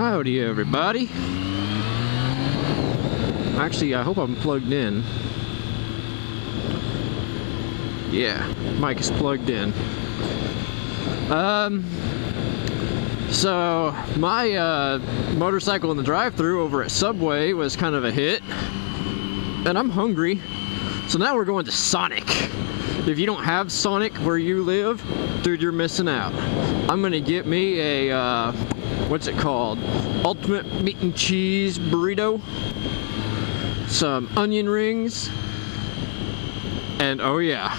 Howdy everybody. Actually, I hope I'm plugged in. Yeah, mic is plugged in. So my motorcycle in the drive-thru over at Subway was kind of a hit, and I'm hungry. So now we're going to Sonic. If you don't have Sonic where you live, dude, you're missing out. I'm gonna get me a what's it called? Ultimate meat and cheese burrito, some onion rings, and oh yeah,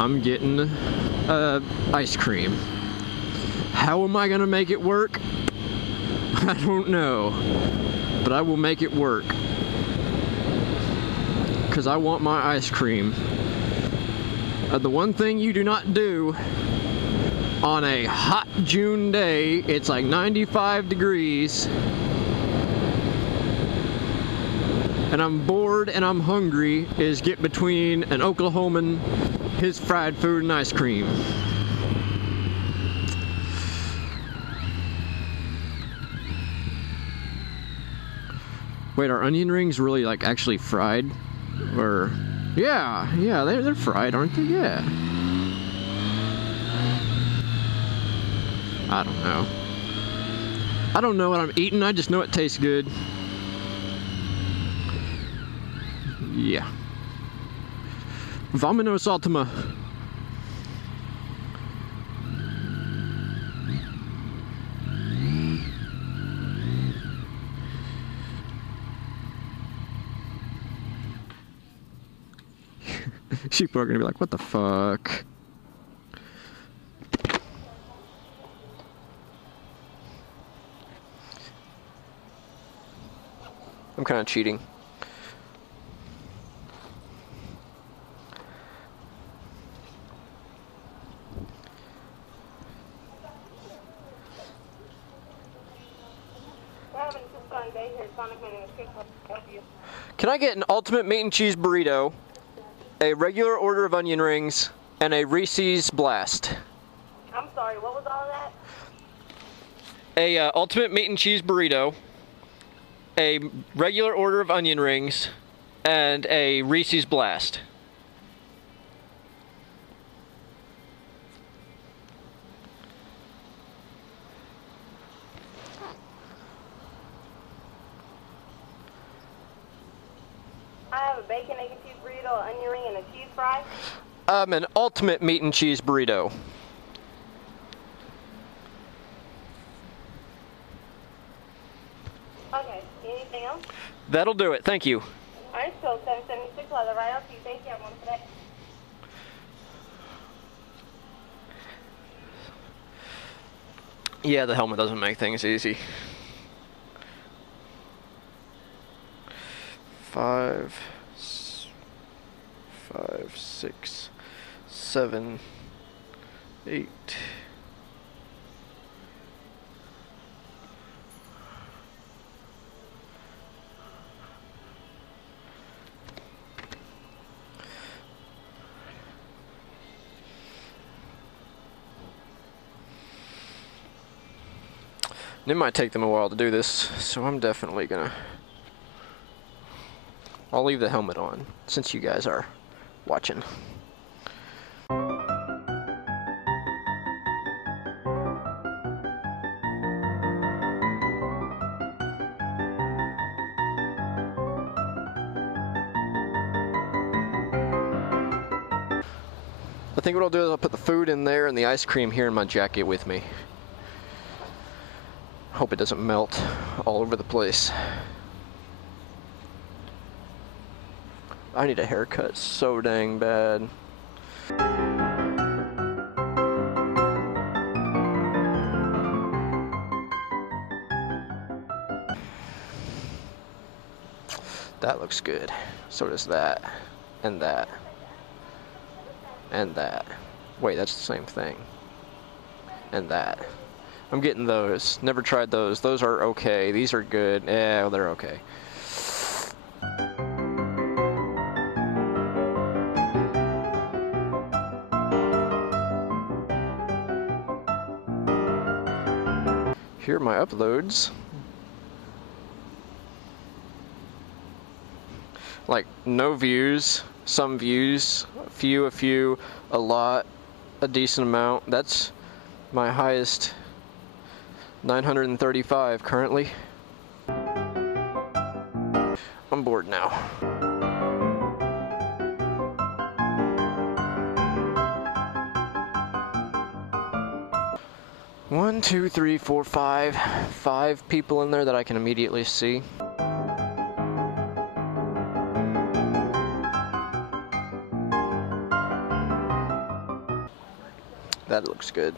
I'm getting ice cream. How am I gonna make it work? I don't know, but I will make it work, because I want my ice cream. The one thing you do not do on a hot June day, it's like 95 degrees, and I'm bored and I'm hungry, is get between an Oklahoman, his fried food, and ice cream. Wait, are onion rings really like actually fried? Or yeah, they're fried, aren't they? Yeah. I don't know. I don't know what I'm eating, I just know it tastes good. Yeah. Vámonos, Ultima. People are gonna be like, what the fuck? I'm kind of cheating. Can I get an ultimate meat and cheese burrito, a regular order of onion rings, and a Reese's Blast? I'm sorry, what was all of that? A ultimate meat and cheese burrito, a regular order of onion rings, and a Reese's Blast. I have a bacon, egg, and cheese burrito, an onion ring, and a cheese fry. An ultimate meat and cheese burrito. Okay, anything else? That'll do it, thank you. Alright, so 776, I'll have it right out to you. Thank you, have one today. Yeah, the helmet doesn't make things easy. 5, 6, 7, 8. It might take them a while to do this, so I'm definitely gonna... I'll leave the helmet on, since you guys are watching. I think what I'll do is I'll put the food in there and the ice cream here in my jacket with me. Hope it doesn't melt all over the place. I need a haircut so dang bad. That looks good. So does that. And that. And that. Wait, that's the same thing. And that. I'm getting those. Never tried those. Those are okay. These are good. Yeah, they're okay. Here are my uploads. like no views, some views, a few, a lot, a decent amount. That's my highest, 935 currently. I'm bored now. 1, 2, 3, 4, 5. 5 people in there that I can immediately see. That looks good.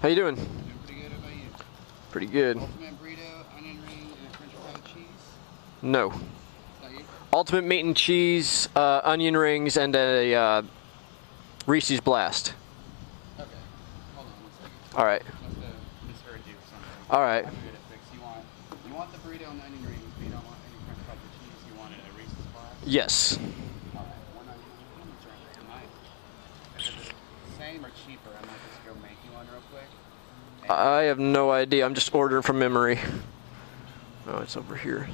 How you doing? Doing pretty good. How about you? Pretty good. Ultimate burrito, onion ring, and French fried cheese. No. Is that you? Ultimate meat and cheese, onion rings, and a Reese's Blast. Okay. Hold on 1 second. All right. Must have misheard you or something. All right. I'm good at fix. You want the burrito and onion rings, but you don't want any French fried cheese. You want it at Reese's Blast. Yes. All right. One onion ring. Is it the same or cheaper? I might just go make you one real quick. I have no idea. I'm just ordering from memory. Oh, it's over here.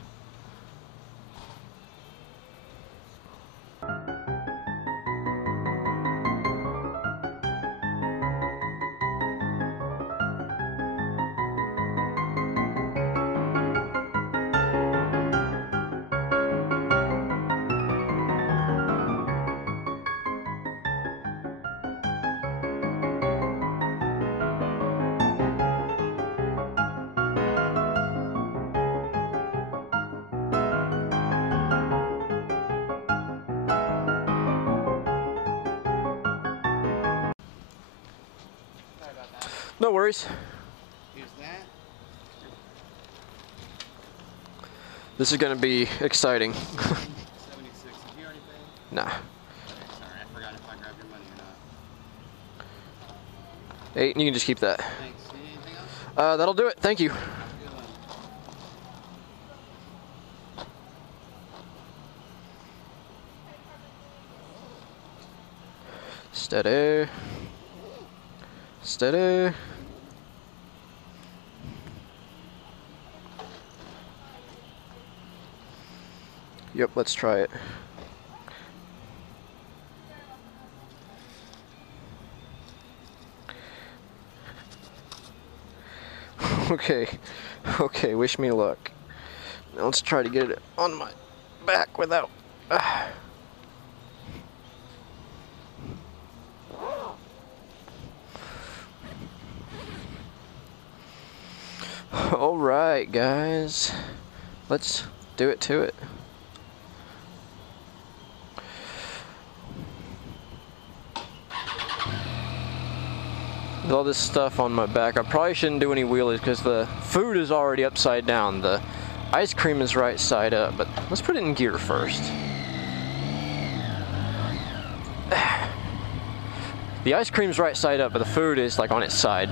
No worries. Here's that. This is going to be exciting. 76. Did you already pay? Nah. Okay, sorry. I forgot if I grabbed your money or not. 8, and you can just keep that. Thanks. You need anything else? That'll do it. Thank you. Have a good one. Steady. Steady. Yep, let's try it. Okay, wish me luck. Now let's try to get it on my back without... Alright, guys. Let's do it to it. With all this stuff on my back, I probably shouldn't do any wheelies because the food is already upside down. The ice cream is right side up, but let's put it in gear first. The ice cream's right side up, but the food is like on its side.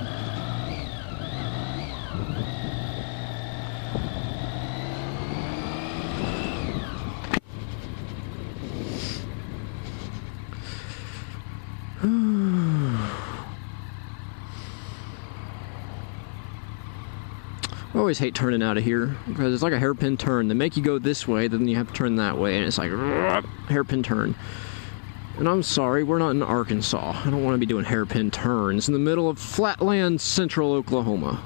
I always hate turning out of here because it's like a hairpin turn. They make you go this way, then you have to turn that way, and it's like hairpin turn. And I'm sorry, we're not in Arkansas. I don't want to be doing hairpin turns in the middle of flatland, central Oklahoma.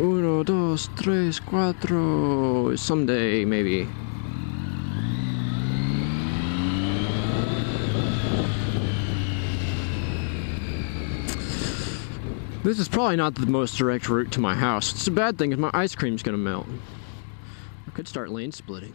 Uno, dos, tres, cuatro. Someday, maybe. This is probably not the most direct route to my house. It's a bad thing because my ice cream's gonna melt. I could start lane splitting.